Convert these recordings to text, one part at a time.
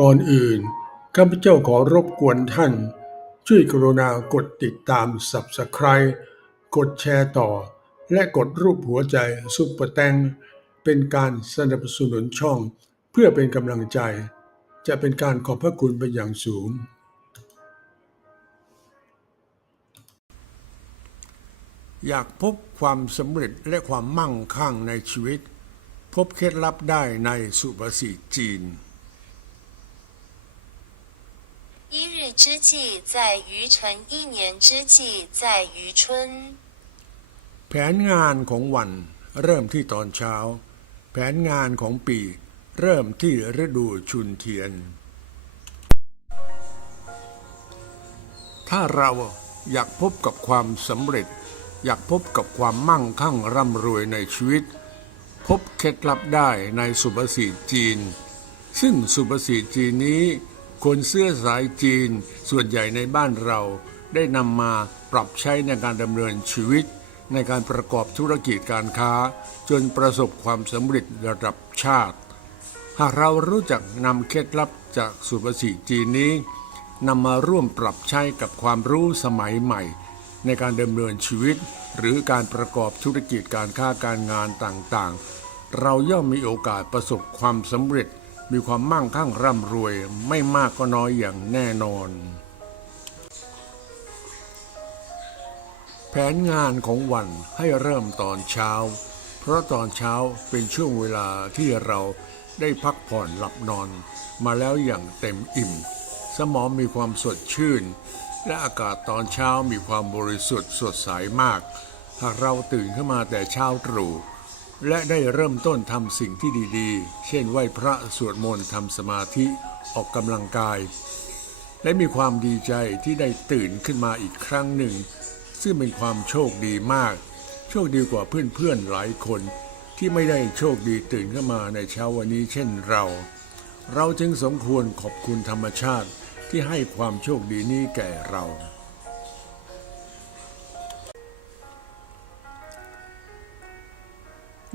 ก่อนอื่นข้าพเจ้าขอรบกวนท่าน ช่วยกรุณากดติดตาม Subscribe กดแชร์ต่อ และกดรูปหัวใจซุปเปอร์แตงเป็นการสนับสนุนช่อง เพื่อเป็นกำลังใจ จะเป็นการขอบพระคุณเป็นอย่างสูง อยากพบความสำเร็จและความมั่งคั่งในชีวิต พบเคล็ดลับได้ในสุภาษิตจีน一日之计在于晨，一年之计在于春。 แผนงานของวันเริ่มที่ตอนเช้า แผนงานของปีเริ่มที่ฤดูชุนเทียน ถ้าเราอยากพบกับความสำเร็จ อยากพบกับความมั่งคั่งร่ำรวยในชีวิต พบเคล็ดลับได้ในสุภาษิตจีน ซึ่งสุภาษิตจีนนี้ คนเสื้อสายจีนส่วนใหญ่ในบ้านเรา ได้นำมาปรับใช้ในการดำเนินชีวิต ในการประกอบธุรกิจการค้า จนประสบความสำเร็จระดับชาติ หากเรารู้จักนำเคล็ดลับจากสุภาษิตจีนนี้นำมาร่วมปรับใช้กับความรู้สมัยใหม่ ในการดำเนินชีวิต หรือการประกอบธุรกิจการค้าการงานต่างๆ เราย่อมมีโอกาสประสบความสำเร็จ มีความมั่งคั่งร่ำรวยไม่มากก็น้อยอย่างแน่นอน แผนงานของวันให้เริ่มตอนเช้า เพราะตอนเช้าเป็นช่วงเวลาที่เราได้พักผ่อนหลับนอน มาแล้วอย่างเต็มอิ่ม สมองมีความสดชื่น และอากาศตอนเช้ามีความบริสุทธิ์สดใสมาก หากเราตื่นขึ้นมาแต่เช้าตรู่ และได้เริ่มต้นทำสิ่งที่ดีๆ เช่นไหว้พระสวดมนต์ทำสมาธิออกกำลังกาย และมีความดีใจที่ได้ตื่นขึ้นมาอีกครั้งหนึ่ง ซึ่งเป็นความโชคดีมาก โชคดีกว่าเพื่อนๆหลายคน ที่ไม่ได้โชคดีตื่นขึ้นมาในเช้าวันนี้เช่นเรา เราจึงสมควรขอบคุณธรรมชาติที่ให้ความโชคดีนี้แก่เรา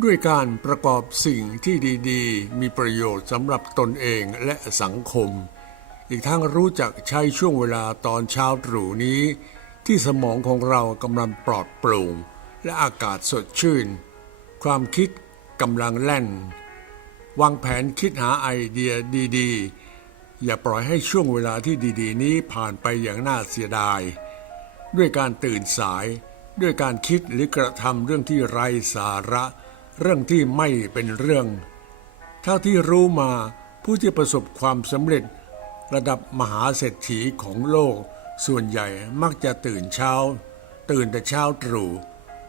ด้วยการประกอบสิ่งที่ดีๆ มีประโยชน์สำหรับตนเองและสังคม อีกทั้งรู้จักใช้ช่วงเวลาตอนเช้าตรู่นี้ ที่สมองของเรากำลังปลอดโปร่งและอากาศสดชื่น ความคิดกำลังแล่น วางแผนคิดหาไอเดียดีๆ อย่าปล่อยให้ช่วงเวลาที่ดีๆ นี้ผ่านไปอย่างน่าเสียดาย ด้วยการตื่นสาย ด้วยการคิดหรือกระทำเรื่องที่ไร้สาระ เรื่องที่ไม่เป็นเรื่อง เท่าที่รู้มาผู้ที่ประสบความสำเร็จ ระดับมหาเศรษฐีของโลก ส่วนใหญ่มักจะตื่นเช้า ตื่นแต่เช้าตรู่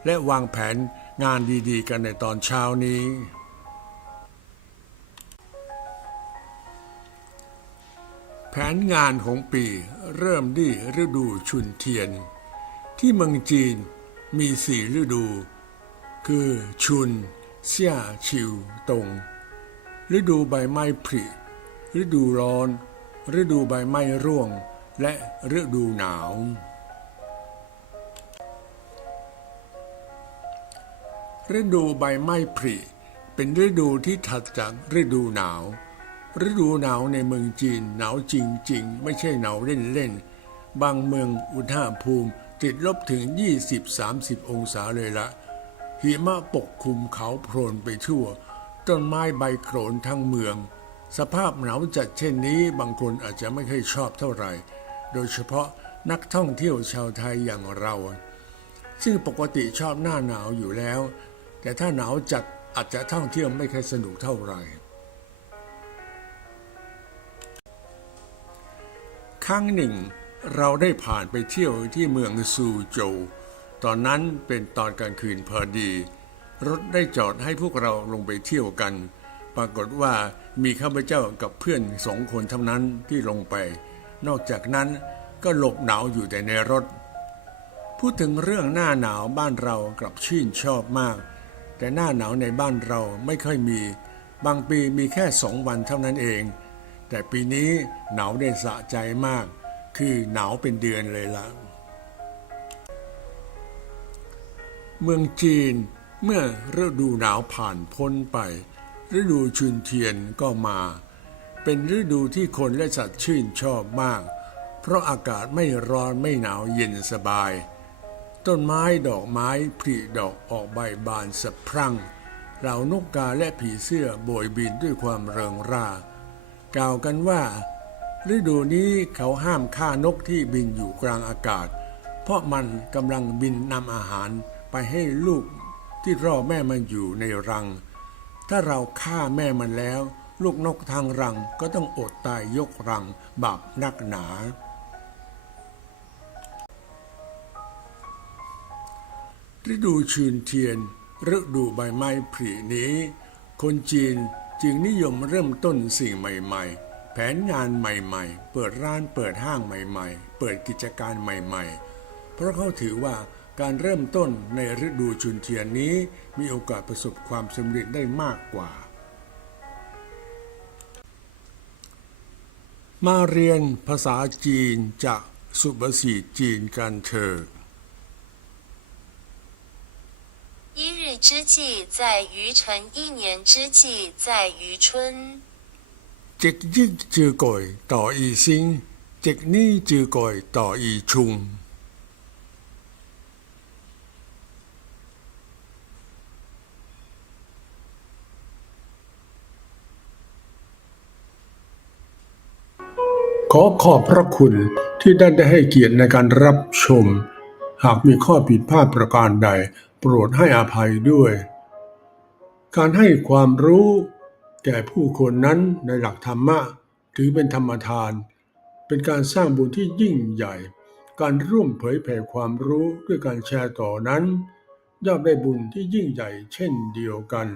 และวางแผนงานดีๆ กันในตอนเช้านี้ แผนงานของปีเริ่มที่ฤดูชุนเทียน ที่เมืองจีนมีสี่ฤดู คือชุนเซี่ยชิวตงฤดูใบไม้ผลิฤดูร้อน ฤดูใบไม้ร่วง และฤดูหนาว ฤดูใบไม้ผลิเป็นฤดูที่ถัดจากฤดูหนาว ฤดูหนาวในเมืองจีนหนาวจริง ๆ ไม่ใช่หนาวเล่นๆบางเมืองอุณหภูมิติดลบถึง 20-30 องศาเลยละ หิมะปกคลุมเขาโพลนไปทั่ว ต้นไม้ใบโขนทั้งเมือง สภาพหนาวจัดเช่นนี้บางคนอาจจะไม่ค่อยชอบเท่าไหร่ โดยเฉพาะนักท่องเที่ยวชาวไทยอย่างเรา ซึ่งปกติชอบหน้าหนาวอยู่แล้ว แต่ถ้าหนาวจัดอาจจะท่องเที่ยวไม่ค่อยสนุกเท่าไหร่ ครั้งหนึ่งเราได้ผ่านไปเที่ยวที่เมืองซูโจว ตอนนั้นเป็นตอนกลางคืนพอดี รถได้จอดให้พวกเราลงไปเที่ยวกัน ปรากฏว่ามีข้าพเจ้ากับเพื่อนสองคนเท่านั้นที่ลงไป นอกจากนั้นก็หลบหนาวอยู่แต่ในรถ พูดถึงเรื่องหน้าหนาวบ้านเรากลับชื่นชอบมาก แต่หน้าหนาวในบ้านเราไม่ค่อยมี บางปีมีแค่สองวันเท่านั้นเอง แต่ปีนี้หนาวได้สะใจมาก คือหนาวเป็นเดือนเลยละ เมืองจีนเมื่อฤดูหนาวผ่านพ้นไป ฤดูชุนเทียนก็มา เป็นฤดูที่คนและสัตว์ชื่นชอบมาก เพราะอากาศไม่ร้อนไม่หนาวเย็นสบาย ต้นไม้ดอกไม้ผลิดอกออกใบบานสะพรั่งเหล่านกกาและผีเสื้อโบยบินด้วยความเริงร่า กล่าวกันว่า ฤดูนี้เขาห้ามฆ่านกที่บินอยู่กลางอากาศ เพราะมันกำลังบินนำอาหาร ไปให้ลูกที่รอแม่มันอยู่ในรัง ถ้าเราฆ่าแม่มันแล้ว ลูกนกทางรังก็ต้องอดตายยกรังบาปนักหนา ฤดูชืนเทียน ฤดูใบไม้ผลินี้ คนจีนจึงนิยมเริ่มต้นสิ่งใหม่ ๆแผนงานใหม่ๆ เปิดร้านเปิดห้างใหม่ ๆ เปิดกิจการใหม่ ๆ เพราะเขาถือว่า การเริ่มต้นในฤดูชุนเทียนนี้ มีโอกาสประสบความสำเร็จได้มากกว่า มาเรียนภาษาจีนจากสุภาษิตจีนกันเถอะ 一日之计在于晨，一年之计在于春。 จิกยิ่งจือก่อยต่ออีซิงจิกนี่จือก่อยต่ออีชุง ขอขอบพระคุณที่ได้ได้ให้เกียรติในการรับชม หากมีข้อผิดพลาดประการใด โปรดให้อภัยด้วย การให้ความรู้แก่ผู้คนนั้นในหลักธรรมะถือเป็นธรรมทาน เป็นการสร้างบุญที่ยิ่งใหญ่ การร่วมเผยแผ่ความรู้ด้วยการแชร์ต่อนั้นย่อมได้บุญที่ยิ่งใหญ่เช่นเดียวกัน